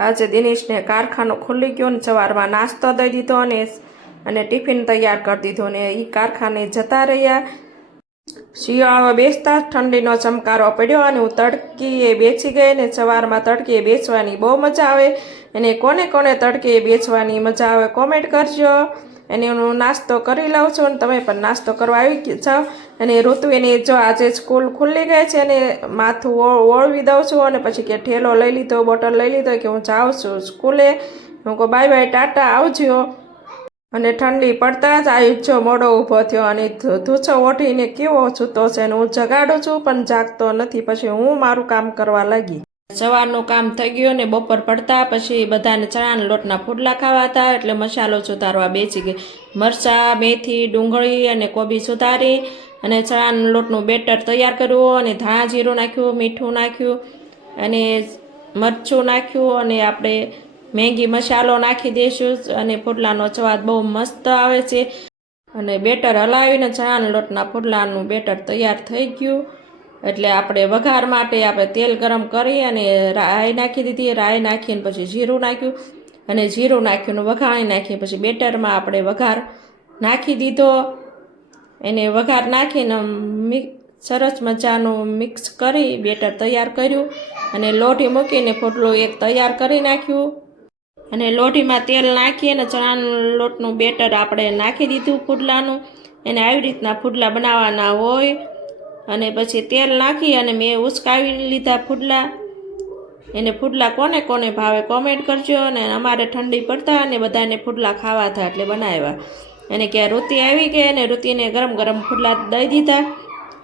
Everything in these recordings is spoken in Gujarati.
આજે દિનેશને કારખાનો ખુલી ગયો ને સવારમાં નાસ્તો દઈ દીધો અને ટિફિન તૈયાર કરી દીધું ને એ કારખાને જતા રહ્યા। શિયાળો બેસતા ઠંડીનો ચમકારો પડ્યો અને હું તડકીએ બેસી ગઈ ને સવારમાં તડકીએ બેસવાની બહુ મજા આવે અને કોને કોને તડકીએ બેસવાની મજા આવે કોમેન્ટ કરજો। અને હું નાસ્તો કરી લઉં છું અને તમે પણ નાસ્તો કરવા આવી જાઓ। અને ઋતુની જો આજે સ્કૂલ ખુલ્લી ગઈ છે અને માથું ઓળવી દઉં છું અને પછી કે ઠેલો લઈ લીધો બોટલ લઈ લીધો કે હું જાઉં છું સ્કૂલે। હું કહું બાય બાય ટાટા આવજો। અને ઠંડી પડતા જ આયુષ્ય મોડો ઊભો થયો અને ધૂછો ઓઢીને કેવો સૂતો છે અને હું જગાડું છું પણ જાગતો નથી। પછી હું મારું કામ કરવા લાગી। સવારનું કામ થઈ ગયું ને બપોર પડતા પછી બધાને ચણાના લોટના પુડલા ખાવા હતા એટલે મસાલો સુધારવા બેસી ગઈ। મરચાં મેથી ડુંગળી અને કોબી સુધારી અને ચણાના લોટનું બેટર તૈયાર કર્યું અને ધાણા જીરું નાખ્યું મીઠું નાખ્યું અને મરચું નાખ્યું અને આપણે મેગી મસાલો નાખી દઈશું અને પુડલાનો સ્વાદ બહુ મસ્ત આવે છે। અને બેટર હલાવીને ચણાના લોટના પુડલાનું બેટર તૈયાર થઈ ગયું એટલે આપણે વઘાર માટે આપણે તેલ ગરમ કરી અને રાઈ નાખી દીધી। રાઈ નાખીને પછી જીરું નાખ્યું અને જીરું નાખ્યું વઘાણી નાખી પછી બેટરમાં આપણે વઘાર નાખી દીધો। એને વઘાર નાખીને સરસ મજાનું મિક્સ કરી બેટર તૈયાર કર્યું અને લોઢી મૂકીને પુડલું એક તૈયાર કરી નાખ્યું અને લોઢીમાં તેલ નાખી અને ચણાના લોટનું બેટર આપણે નાખી દીધું પુડલાનું। એને આવી રીતના પુડલા બનાવવાના હોય અને પછી તેલ નાખી અને મેં ઉસકાવી લીધા પુડલા। એને પુડલા કોને કોને ભાવે કોમેન્ટ કરજો। અને અમારે ઠંડી પડતા અને બધાને પુડલા ખાવા હતા એટલે બનાવ્યા। અને કે ઋતિ આવી ગઈ અને ઋતિને ગરમ ગરમ પુડલા દઈ દીધા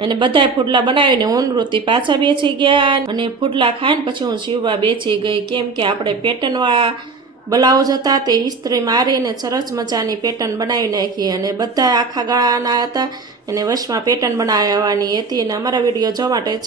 અને બધાય પુડલા બનાવીને હું ઋતિ પાછા બેસી ગયા અને પુડલા ખાઈને પછી હું સીવવા બેસી ગઈ કેમ કે આપણે પેટર્નવાળા બ્લાઉઝ હતા તે ઇસ્ત્રી મારીને સરસ મજાની પેટર્ન બનાવી નાખી અને બધા આખા ગળાના હતા અને વચમાં પેટર્ન બનાવવાની હતી। અને અમારા વિડીયો જોવા માટે